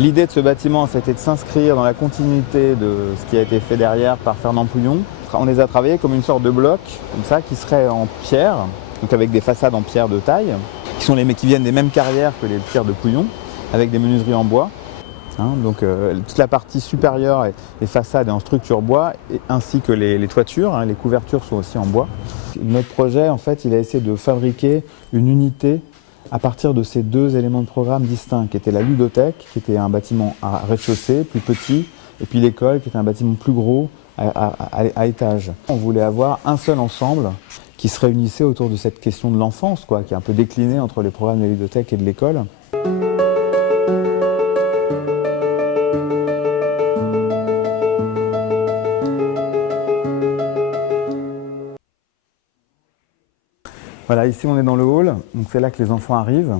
L'idée de ce bâtiment, c'était de s'inscrire dans la continuité de ce qui a été fait derrière par Fernand Pouillon. On les a travaillés comme une sorte de bloc, comme ça, qui serait en pierre, donc avec des façades en pierre de taille, qui viennent des mêmes carrières que les pierres de Pouillon, avec des menuiseries en bois. Donc toute la partie supérieure les façades est en structure bois, ainsi que les toitures, les couvertures sont aussi en bois. Notre projet, en fait, il a essayé de fabriquer une unité à partir de ces deux éléments de programme distincts, qui étaient la ludothèque, qui était un bâtiment à rez-de-chaussée, plus petit, et puis l'école, qui était un bâtiment plus gros, à étage. On voulait avoir un seul ensemble qui se réunissait autour de cette question de l'enfance, qui est un peu déclinée entre les programmes de la ludothèque et de l'école. Voilà, ici on est dans le hall, donc c'est là que les enfants arrivent.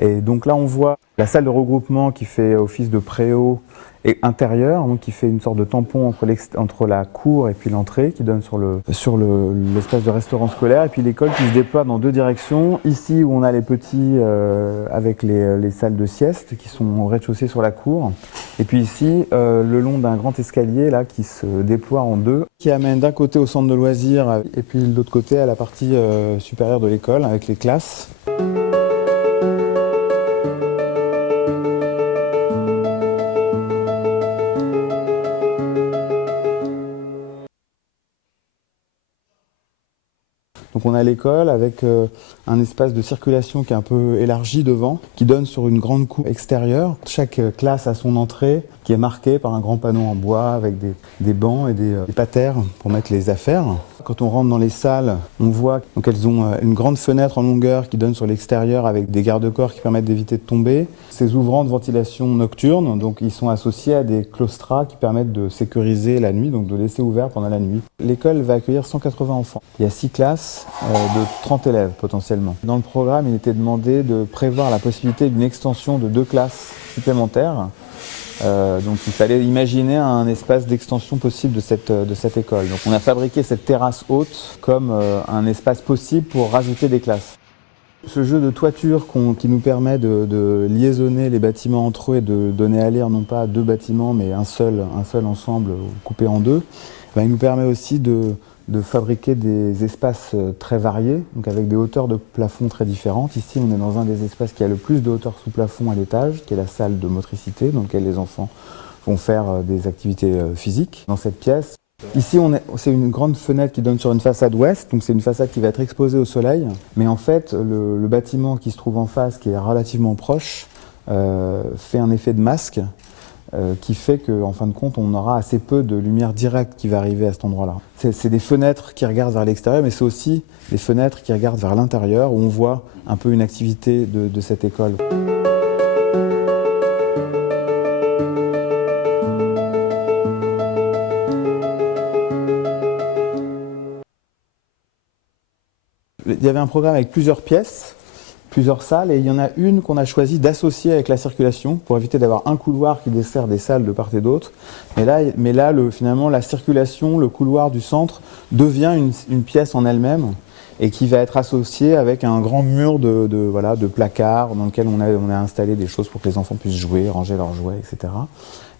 Et donc là on voit la salle de regroupement qui fait office de préau et intérieur, donc qui fait une sorte de tampon entre la cour et puis l'entrée, qui donne sur l'espace de restaurant scolaire, et puis l'école qui se déploie dans deux directions. Ici où on a les petits avec les salles de sieste qui sont au rez-de-chaussée sur la cour, et puis ici le long d'un grand escalier là qui se déploie en deux, qui amène d'un côté au centre de loisirs et puis de l'autre côté à la partie supérieure de l'école avec les classes. Donc on a l'école avec un espace de circulation qui est un peu élargi devant, qui donne sur une grande cour extérieure. Chaque classe a son entrée qui est marquée par un grand panneau en bois avec des bancs et des patères pour mettre les affaires. Quand on rentre dans les salles, on voit qu'elles ont une grande fenêtre en longueur qui donne sur l'extérieur avec des garde-corps qui permettent d'éviter de tomber. Ces ouvrants de ventilation nocturne, donc ils sont associés à des claustras qui permettent de sécuriser la nuit, donc de laisser ouvert pendant la nuit. L'école va accueillir 180 enfants. Il y a 6 classes de 30 élèves potentiellement. Dans le programme, il était demandé de prévoir la possibilité d'une extension de 2 classes supplémentaires. Donc il fallait imaginer un espace d'extension possible de cette école. Donc on a fabriqué cette terrasse haute comme un espace possible pour rajouter des classes. Ce jeu de toiture qui nous permet de liaisonner les bâtiments entre eux et de donner à lire non pas 2 bâtiments mais un seul ensemble coupé en 2, il nous permet aussi de fabriquer des espaces très variés, donc avec des hauteurs de plafond très différentes. Ici, on est dans un des espaces qui a le plus de hauteur sous plafond à l'étage, qui est la salle de motricité, dans laquelle les enfants vont faire des activités physiques. Dans cette pièce, ici, c'est une grande fenêtre qui donne sur une façade ouest, donc c'est une façade qui va être exposée au soleil. Mais en fait, le bâtiment qui se trouve en face, qui est relativement proche, fait un effet de masque, qui fait qu'en fin de compte, on aura assez peu de lumière directe qui va arriver à cet endroit-là. C'est des fenêtres qui regardent vers l'extérieur, mais c'est aussi des fenêtres qui regardent vers l'intérieur, où on voit un peu une activité de cette école. Il y avait un programme avec plusieurs pièces, plusieurs salles, et il y en a une qu'on a choisi d'associer avec la circulation pour éviter d'avoir un couloir qui dessert des salles de part et d'autre. Mais là finalement, la circulation, le couloir du centre devient une pièce en elle-même et qui va être associée avec un grand mur de placards dans lequel on a installé des choses pour que les enfants puissent jouer, ranger leurs jouets, etc.,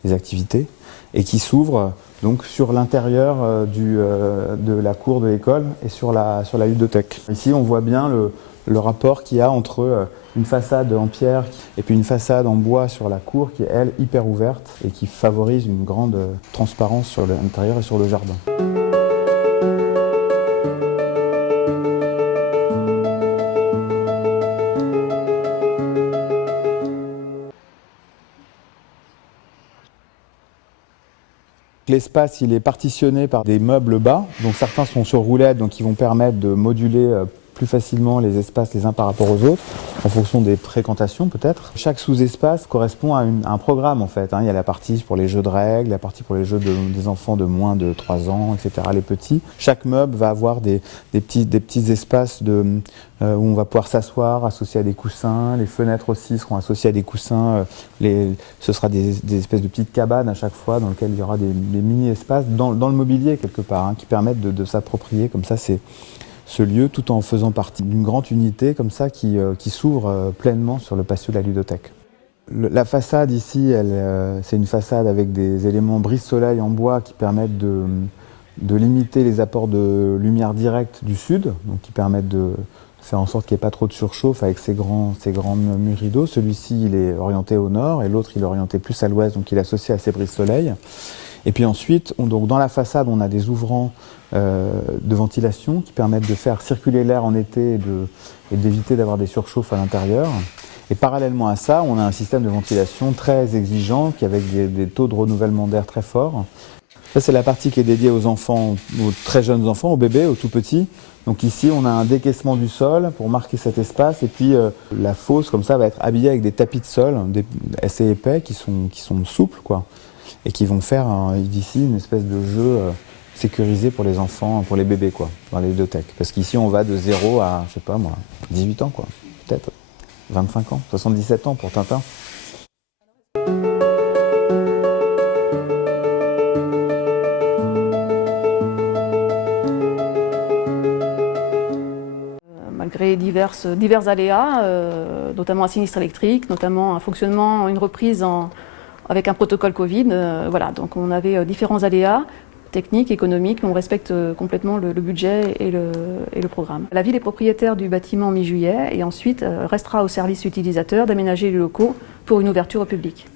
des activités, et qui s'ouvre donc sur l'intérieur de la cour de l'école et sur la ludothèque. Ici, on voit bien le rapport qu'il y a entre une façade en pierre et puis une façade en bois sur la cour qui est, elle, hyper ouverte et qui favorise une grande transparence sur l'intérieur et sur le jardin. L'espace, il est partitionné par des meubles bas, dont certains sont sur roulettes, donc qui vont permettre de moduler plus facilement les espaces les uns par rapport aux autres, en fonction des fréquentations peut-être. Chaque sous-espace correspond à un programme en fait. Il y a la partie pour les jeux de règles, la partie pour les jeux des enfants de moins de 3 ans, etc., les petits. Chaque meuble va avoir des petits espaces où on va pouvoir s'asseoir, associés à des coussins. Les fenêtres aussi seront associées à des coussins. Ce sera des espèces de petites cabanes à chaque fois dans lesquelles il y aura des mini-espaces dans le mobilier quelque part, qui permettent de s'approprier comme ça ce lieu tout en faisant partie d'une grande unité comme ça qui s'ouvre pleinement sur le patio de la ludothèque. La façade ici, c'est une façade avec des éléments brise-soleil en bois qui permettent de limiter les apports de lumière directe du sud, donc qui permettent de faire en sorte qu'il n'y ait pas trop de surchauffe avec ces grands murs rideaux. Celui-ci, il est orienté au nord et l'autre, il est orienté plus à l'ouest, donc il est associé à ces brise-soleil. Et puis ensuite, donc dans la façade, on a des ouvrants de ventilation qui permettent de faire circuler l'air en été et d'éviter d'avoir des surchauffes à l'intérieur. Et parallèlement à ça, on a un système de ventilation très exigeant, avec des taux de renouvellement d'air très forts. Ça, c'est la partie qui est dédiée aux enfants, aux très jeunes enfants, aux bébés, aux tout petits. Donc ici, on a un décaissement du sol pour marquer cet espace. Et puis, la fosse, comme ça, va être habillée avec des tapis de sol assez épais qui sont souples, quoi. Et qui vont faire d'ici une espèce de jeu sécurisé pour les enfants, pour les bébés, quoi, dans les bibliothèques. Parce qu'ici, on va de 0 à, je sais pas moi, 18 ans, quoi, peut-être. 25 ans, 77 ans pour Tintin. Malgré divers aléas, notamment un sinistre électrique, notamment un fonctionnement, une reprise avec un protocole Covid, voilà, donc on avait différents aléas techniques, économiques, mais on respecte complètement le budget et le programme. La ville est propriétaire du bâtiment mi-juillet et ensuite restera au service utilisateur d'aménager les locaux pour une ouverture au public.